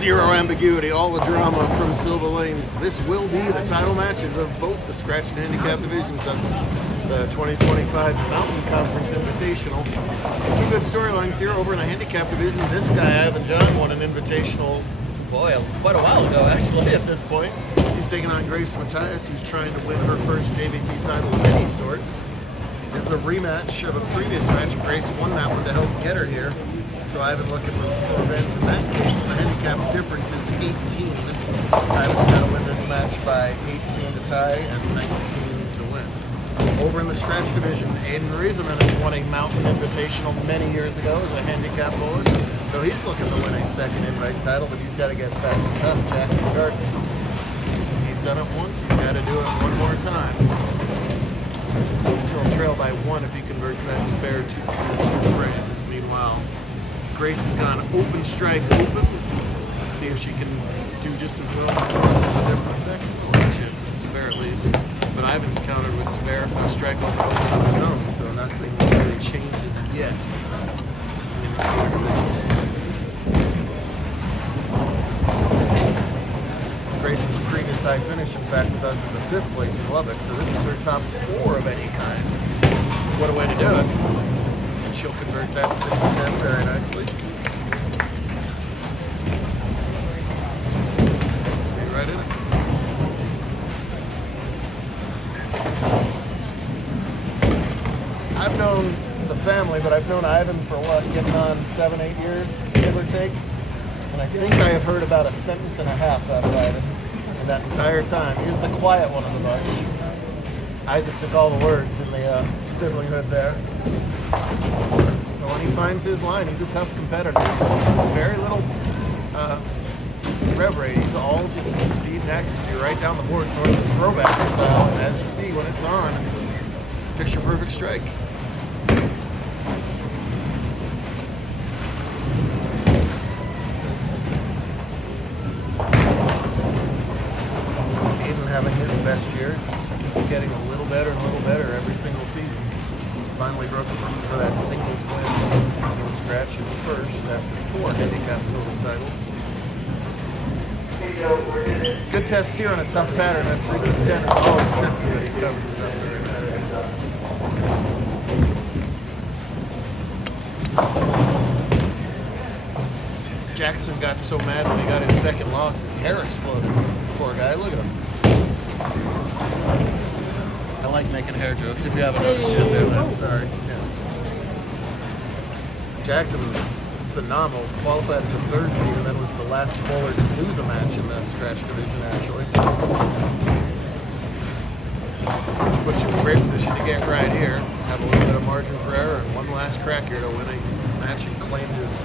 Zero ambiguity, all the drama from Silver Lanes. This will be the title matches of both the scratched handicap divisions of the 2025 Mountain Conference Invitational. Two good storylines here over in the handicap division. This guy, Ivan John, won an invitational, boy, quite a while ago actually at this point. He's taking on Grace Matthias, who's trying to win her first JBT title of any sort. This is a rematch of a previous match. Grace won that one to help get her here. So Ivan looking for revenge in that case. The handicap difference is 18. Ivan's got to win this match by 18 to tie and 19 to win. Over in the scratch division, Aiden Riesemann has won a Mountain Invitational many years ago as a handicap bowler. So he's looking to win a second invite title, but he's got to get past tough Jackson Gardner. He's done it once, he's got to do it one more time. He'll trail by one if he converts that spare two frames. Meanwhile, Grace has gone open strike open. Let's see if she can do just as well in the second. Well, she has a spare at least. But Ivan's countered with spare, strike open on his own, so nothing really changes yet in the other division. Grace's previous high finish, in fact, with us is a 5th place in Lubbock, so this is her top 4 of any kind. What a way to do it. And she'll convert that 6-10 very nicely. Be right in it. I've known the family, but I've known Ivan for what, getting on 7-8 years, give or take. And I think I have heard about a sentence and a half out of Ivan in that entire time. He's the quiet one of the bunch. Isaac took all the words in the siblinghood there. But when he finds his line, he's a tough competitor. He's very little rev rate. He's all just speed and accuracy right down the board, sort of a throwback style. And as you see, when it's on, picture perfect strike. Having his best years, he just keeps getting a little better and a little better every single season. Finally broke through for that singles win in scratch, his first after 4 handicap total titles. Good test here on a tough pattern. That 3-6-10 is always tricky, but he covers it up very nicely. Jackson got so mad when he got his second loss, his hair exploded. Poor guy, look at him. I like making hair jokes, if you haven't noticed yet. I'm sorry. Yeah. Jackson, phenomenal. Qualified as a 3rd seed and then was the last bowler to lose a match in the scratch division, actually. Which puts you in a great position to get right here. Have a little bit of margin for error and one last crack here to win a match and claim his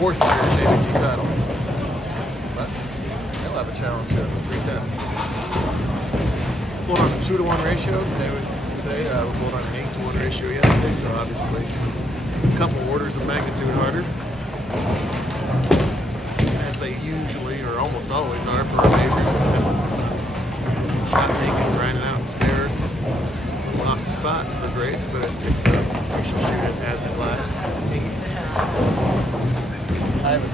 4th career JBT title. But he'll have a challenge at the 310. Pulled on a 2-to-1 ratio today. We pulled on an 8-to-1 ratio yesterday, so obviously a couple orders of magnitude harder, as they usually or almost always are for our majors. Emphasis on shot making, grinding out spares. Off spot for Grace, but it picks up, so she'll shoot it as it lies. Ivan,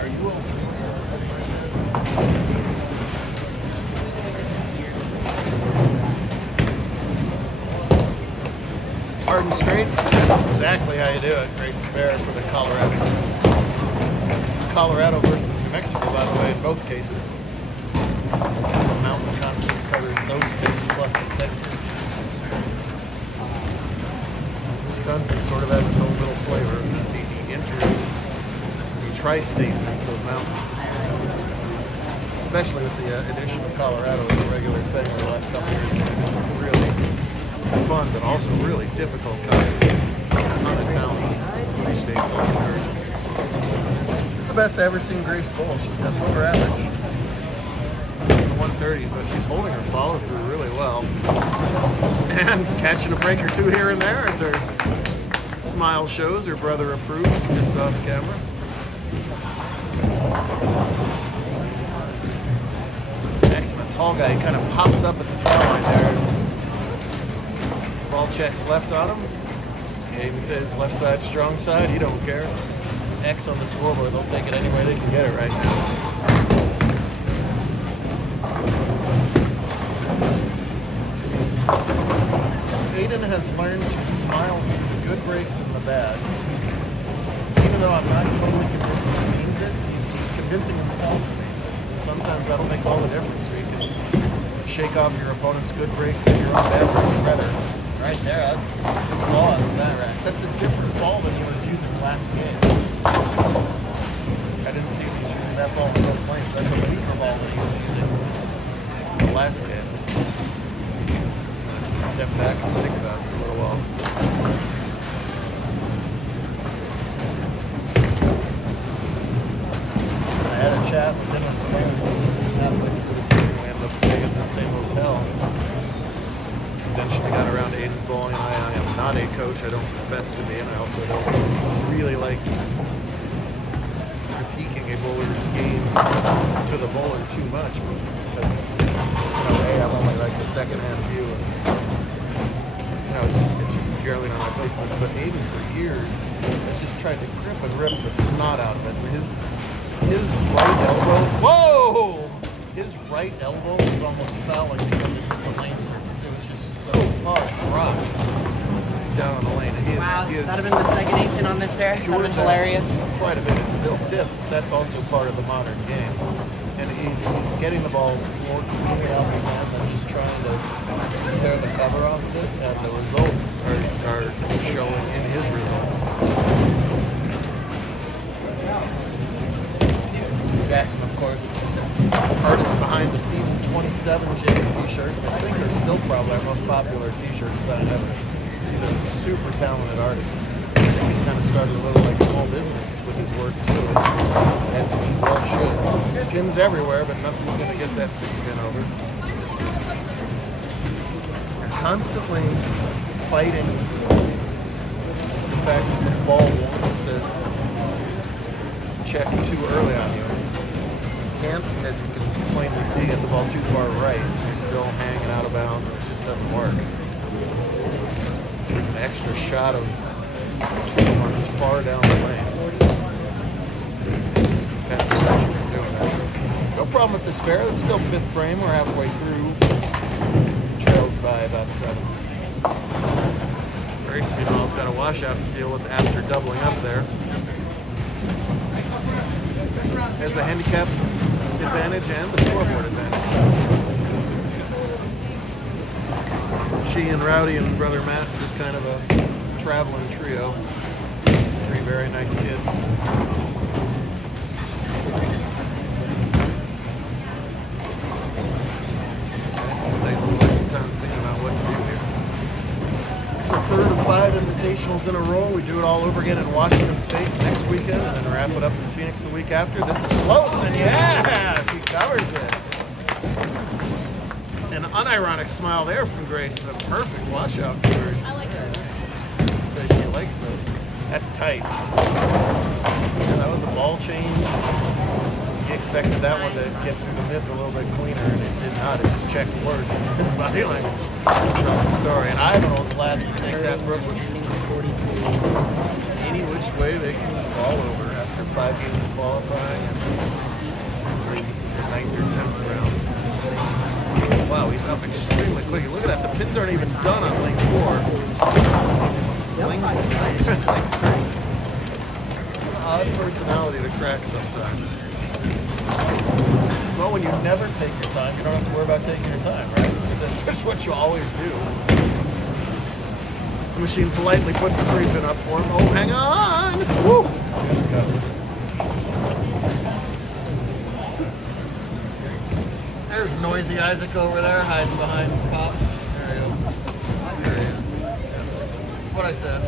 are you open? Hard and straight, that's exactly how you do it. Great spare for the Colorado. This is Colorado versus New Mexico, by the way, in both cases. The Mountain Conference covers those states plus Texas. Each conference sort of has its own little flavor. The tri-stateness of Mountain. Especially with the addition of Colorado as a regular thing over the last couple of years. It's a really fun, but also really difficult conference. A ton of talent. 3 states all converging. It's the best I've ever seen Grace bowl. She's got lower average in the 130s, but she's holding her follow through really well. And catching a break or 2 here and there as her smile shows. Her brother approves just off camera. Excellent. Tall guy kind of pops up at the foul line there. Ball checks left on him. He even says left side, strong side. He don't care. X on the scoreboard. They'll take it any way they can get it right now. Aiden has learned to smile through the good breaks and the bad. Even though I'm not totally convinced he means it, he's convincing himself he means it. Sometimes that'll make all the difference. So you can shake off your opponent's good breaks and your own bad breaks better. Right there, that saws that rack. That's a different ball than he was using last game. I didn't see him using that ball in both lanes. That's a weaker ball than he was using the last game. Step back and think about it for a little while. I had a chat with him and his parents halfway through the season. We ended up staying at the same hotel. Eventually got around to Aiden's bowling. I am not a coach. I don't profess to be, and I also don't really like critiquing a bowler's game to the bowler too much. Because, I'm only like the second-hand view. It's just purely not my placement. But Aiden, for years, has just tried to grip and rip the snot out of it. His right elbow, whoa! His right elbow was almost fouling because it hit the lane surface. It was just so far dropped down on the lane. Wow, that would have been the second 8 pin on this pair. That would have been hilarious. Quite a bit. It's still diff. That's also part of the modern game. And he's getting the ball more cleanly out of his hand than just trying to tear the cover off of it. And the results are showing in his results. Jackson, of course, artist behind the season 27 JBT shirts, I think are still probably our most popular t-shirt design ever. He's a super talented artist. I think he's kind of started a little like small business with his work too, as he well should. Pins everywhere, but nothing's going to get that 6-pin over. You're constantly fighting the fact that the ball wants to check too early on you. Can't, as you can plainly see, get the ball too far right. You're still hanging out of bounds, and it just doesn't work. There's an extra shot of 2 runs far down the lane. No problem with the spare. That's still 5th frame. We're halfway through. Trails by about 7. Grace, meanwhile, has got a washout to deal with after doubling up there. Has the handicap advantage and the scoreboard advantage. She and Rowdy and brother Matt, just kind of a traveling trio. 3 very nice kids. It's taking a little extra time thinking about what to do here. It's the 3rd of 5 invitationals in a row. We do it all over again in Washington State next weekend, and then wrap it up in Phoenix the week after. This is close, and yeah, she covers it. An unironic smile there from Grace. A perfect washout conversion. I like those. She says she likes those. That's tight. Yeah, that was a ball change. He expected that one to get through the mids a little bit cleaner, and it did not. It just checked worse. His body language tells the story. And I'm glad to take that Brooklyn. Any which way they can fall over after 5 games of qualifying. I think this is the 9th or 10th round. Wow, he's up extremely quick. Look at that. The pins aren't even done on lane 4. He just flings it to lane 3. An odd personality to crack sometimes. Well, when you never take your time, you don't have to worry about taking your time, right? That's just what you always do. The machine politely puts the 3-pin up for him. Oh, hang on! Woo! Just covers it. There's Noisy Isaac over there, hiding behind Pop. There he goes. There he is. That's what I said.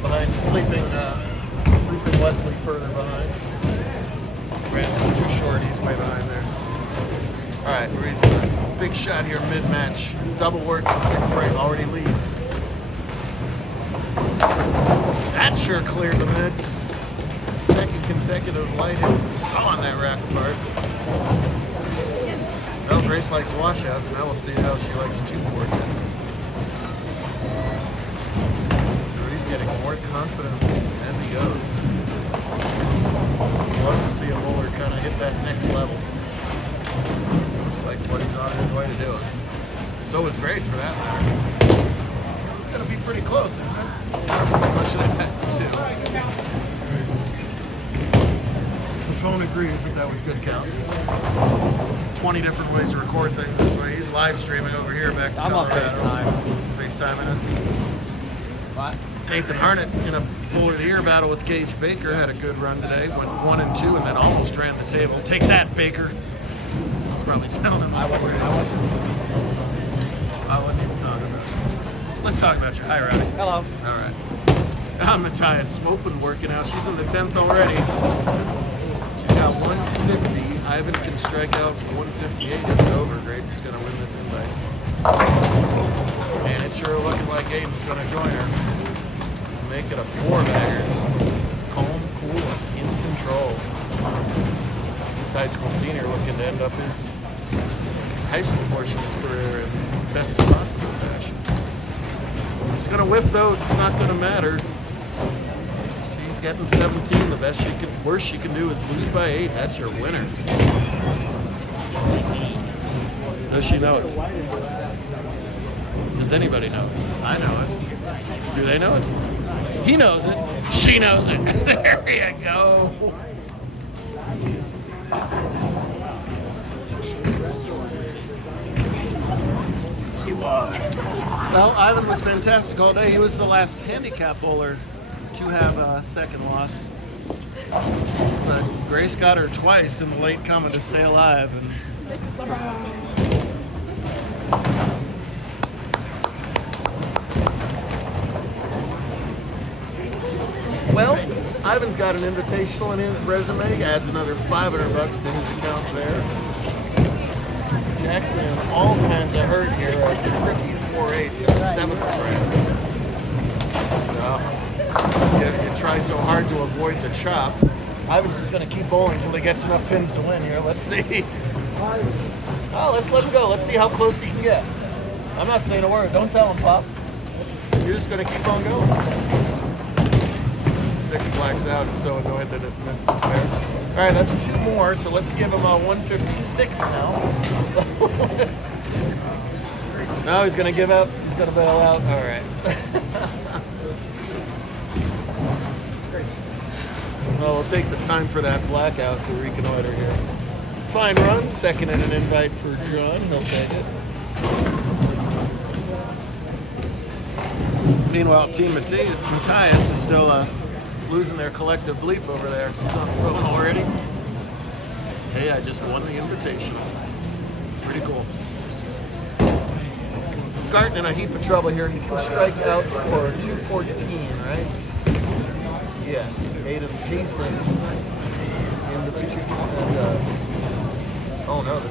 Behind sleeping Wesley further behind. Brandon's too short, he's way behind there. Alright, Reed, big shot here mid-match. Double working, 6th frame, already leads. That sure cleared the mids. 2nd consecutive light hit. Sawing that rack apart. Well, Grace likes washouts. Now we'll see how she likes 2-4-10s. He's getting more confident as he goes. Love to see a bowler kind of hit that next level. Looks like what he's on his way to doing. So is Grace, for that matter. It's going to be pretty close, isn't it? Not much of that, too. The phone agrees that was good count. 20 different ways to record things this way. He's live streaming over here back to Colorado. I'm on FaceTime. FaceTiming it. What? Nathan Harnett in a Bowler of the Year battle with Gage Baker had a good run today. Went 1 and 2 and then almost ran the table. Take that, Baker. I was probably telling him. I wasn't. I wasn't even talking about it. Let's talk about you. Hi, Rowdy. Hello. All right. Matthias Smopin working out. She's in the 10th already. She's got 150. Ivan can strike out for 158. It's over. Grace is going to win this invite. And it's sure looking like Aiden's going to join her. Make it a 4-bagger. Calm, cool, and in control. This high school senior looking to end up his high school portion of his career in best possible fashion. She's going to whiff those. It's not going to matter. She's getting 17. The worst she can do is lose by 8. That's your winner. Does she know it? Does anybody know it? I know it. Do they know it? He knows it. She knows it. There you go. Well, Ivan was fantastic all day. He was the last handicap bowler to have a second loss. But Grace got her twice in the late coming to stay alive. And well, Ivan's got an invitational in his resume. Adds another $500 to his account there. Jackson in all kinds of hurt here. A tricky 4-8, his 7th strike. You try so hard to avoid the chop. Ivan's just going to keep bowling until he gets enough pins to win here. Let's see. Oh, let's let him go. Let's see how close he can get. I'm not saying a word. Don't tell him, Pop. You're just going to keep on going. 6 blacks out and so annoyed that it missed the spare. All right, that's 2 more, so let's give him a 156 now. No, he's going to give up. He's going to bail out. All right. Well, we'll take the time for that blackout to reconnoiter here. Fine run. Second and an invite for John. He'll take it. Meanwhile, Team Matthias is still losing their collective bleep over there. She's on the phone already. Hey, I just won the invitational. Pretty cool. Garten in a heap of trouble here. He can strike out for 214, right? Yes. Aiden Payson in the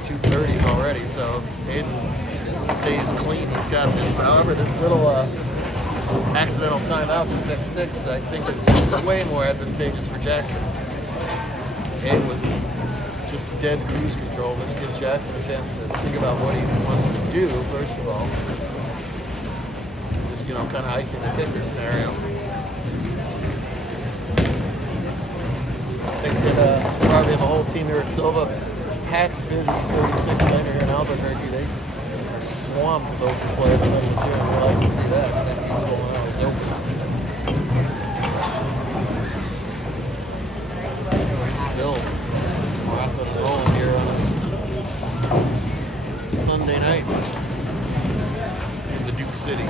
230s already. So Aiden stays clean. He's got this. However, this little accidental timeout to fix 6, I think it's way more advantageous for Jackson. Aiden was just dead cruise control. This gives Jackson a chance to think about what he wants to do, first of all. Just, kind of icing the kicker scenario. Thanks to probably have a whole team here at Silva. Packed busy 36-laner here in Albuquerque. They are swamped with open play. I don't know what you're doing. I like to see that. That keeps going on. It's open. Still rocking and rolling here on Sunday nights in the Duke City.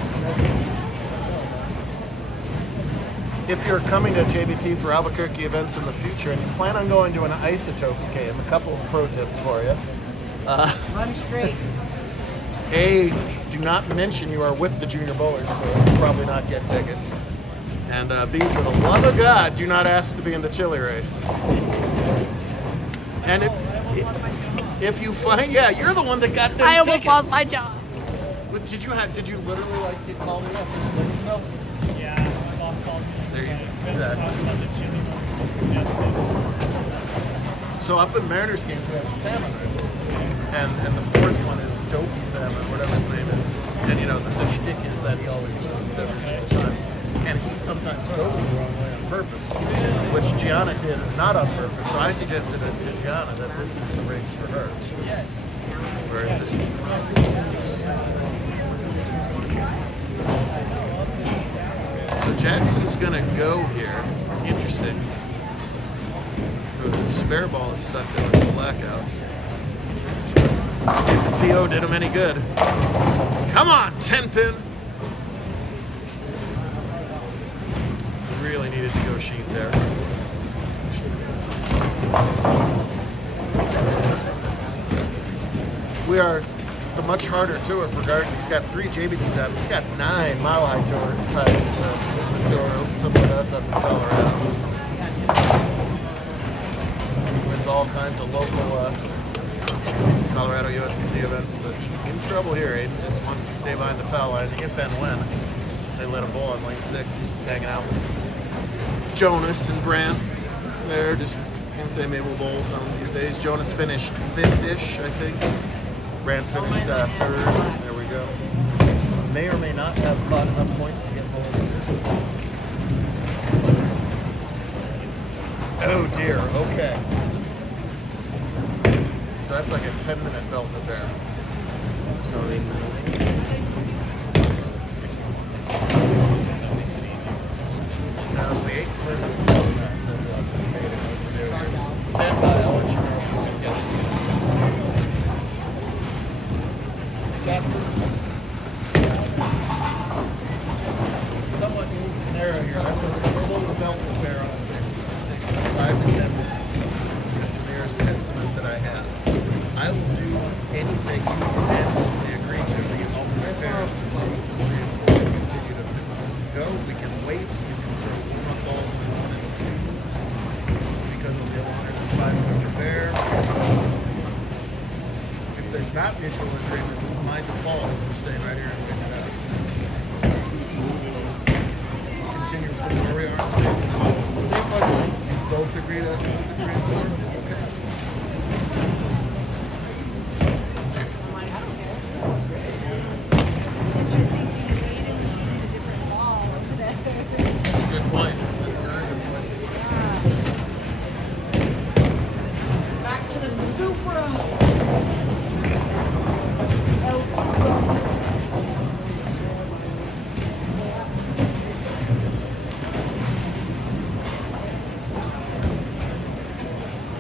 If you're coming to JBT for Albuquerque events in the future and you plan on going to an Isotopes game, a couple of pro tips for you. Run straight. A, do not mention you are with the Junior Bowlers Tour. You'll probably not get tickets. And B, for the love of God, do not ask to be in the chili race. And if you find, you're the one that got them I almost tickets. lost my job. But did you literally get called in after explaining yourself? Yeah, my boss called me. There you go. We Exactly. talked about the chili yesterday. So up in Mariners games, we have salmon race. And the fourth one is Dopey Salmon, whatever his name is. And the shtick is that he always wins every single time. And he sometimes goes the wrong way on purpose, which Gianna did not on purpose. So I suggested to Gianna that this is the race for her. Yes. Where is it? So Jackson's gonna go here. Interesting. Because his spare ball is stuck there with the blackout. Let's see if the TO did him any good. Come on, 10 pin. Really needed to go sheep there. We are the much harder tour for Garden. He's got 3 JBT titles. He's got 9 Mile High Tour titles. The tour similar to us up in Colorado. Wins all kinds of local Colorado USBC events, but in trouble here. Aiden just wants to stay behind the foul line if and when they let him bowl on lane 6. He's just hanging out with Jonas and Brant. They're just gonna say maybe we'll bowl some of these days. Jonas finished 5th-ish, I think. Brant finished 3rd. There we go. May or may not have caught enough points to get bowled. Oh dear. Okay. So that's like a 10-minute belt in the bear. Sorry. Now it's the 8th minute. Stand by, I'll let you know. Jackson. Somewhat unique scenario here. That's a little belt in the bear on 6. It takes 5 to 10 minutes. That's the nearest estimate that I have. I will do anything you unanimously agree to. The alternate bears to move to 3 and 4 and continue to go. We can wait. You can throw warm-up balls in 1 and 2 because of the 105 bear. If there's not mutual agreements, my default is to stay right here and pick it up. Continue from where we are. You both agree to move to 3 and 4? Okay. Good point. That's a very good point. Back to the Supra.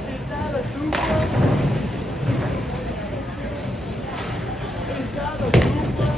Is that a Supra? Is that a Supra?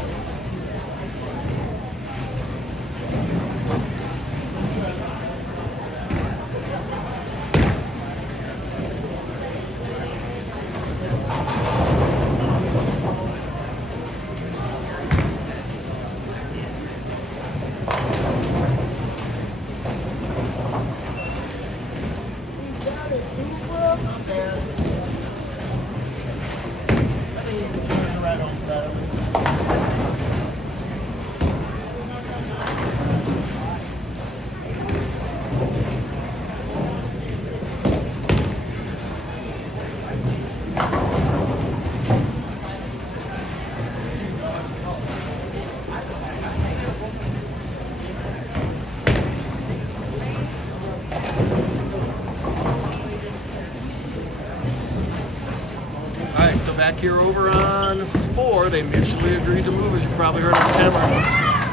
Alright, so back here over on 4, they mutually agreed to move, as you probably heard on camera.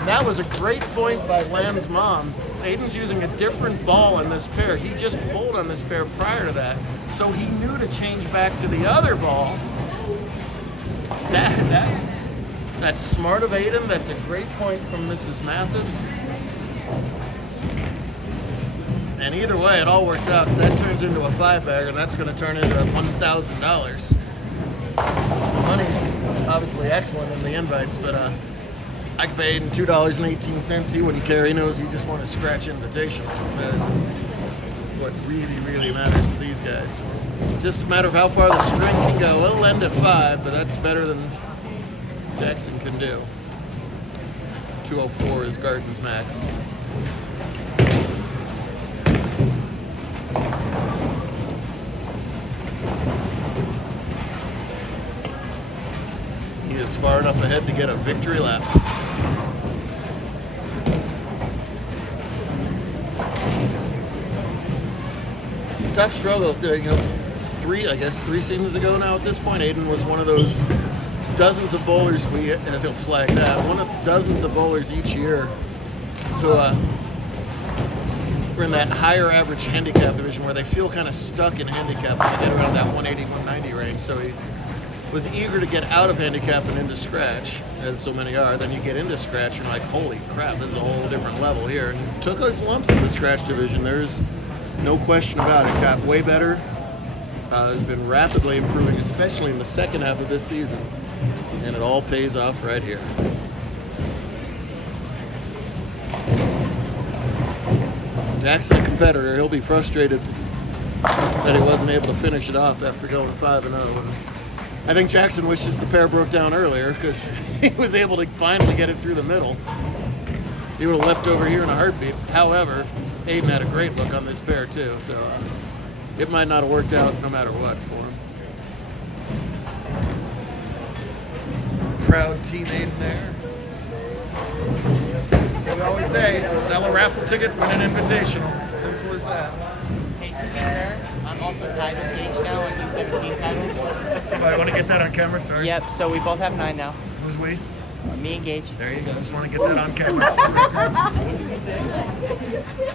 That was a great point by Lamb's mom. Aiden's using a different ball in this pair. He just bowled on this pair prior to that, so he knew to change back to the other ball. That's smart of Aiden. That's a great point from Mrs. Mathis. And either way, it all works out, because that turns into a 5-bagger, and that's going to turn into $1,000. Money's obviously excellent in the invites, but I could pay Aiden $2.18. He wouldn't care. He knows he just won a scratch invitational. That's what really, really matters to these guys. Just a matter of how far the string can go. It'll end at 5, but that's better than Jackson can do. 204 is Garden's max. He is far enough ahead to get a victory lap. tough struggle. Three seasons ago now at this point, Aiden was one of those dozens of bowlers, as he'll flag that, one of dozens of bowlers each year who were in that higher average handicap division where they feel kind of stuck in handicap when they get around that 180, 190 range. So he was eager to get out of handicap and into scratch, as so many are. Then you get into scratch, and you're like, holy crap, this is a whole different level here. And took his lumps in the scratch division. There's no question about it. Got way better. Has been rapidly improving, especially in the second half of this season. And it all pays off right here. Jackson, a competitor, he'll be frustrated that he wasn't able to finish it off after going 5-0. And I think Jackson wishes the pair broke down earlier because he was able to finally get it through the middle. He would have leapt over here in a heartbeat. However, Aiden had a great look on this pair too, so it might not have worked out no matter what for him. Proud teammate there. So we always say, sell a raffle ticket, win an invitational. Simple as that. Hey, to be fair, I'm also tied with Gage now and U17 titles. I want to get that on camera, sorry. Yep, so we both have 9 now. Who's we? Me and Gage. There you go. Just want to get that on camera.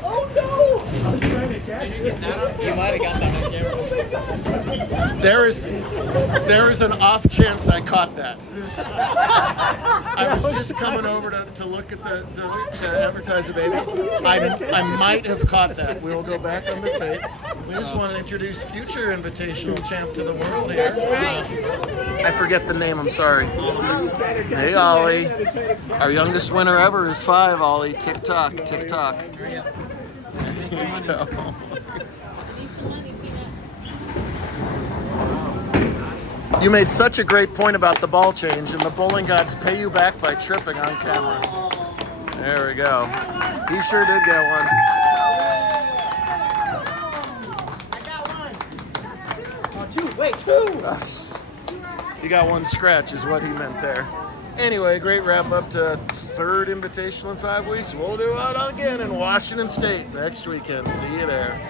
Oh no! You might have got that on camera. There is an off chance I caught that. I was just coming over to look at to advertise the baby. I might have caught that. We'll go back on the tape. We just want to introduce future invitational champ to the world here. I forget the name. I'm sorry. Hey Ollie, our youngest winner ever is 5. Ollie, tick tock, tick tock. There you go. You made such a great point about the ball change, and the bowling gods pay you back by tripping on camera. There we go. He sure did get one. I got one. Oh, 2. Wait, 2. You got one scratch is what he meant there. Anyway, great wrap up to 3rd invitational in 5 weeks. We'll do it again in Washington State next weekend. See you there.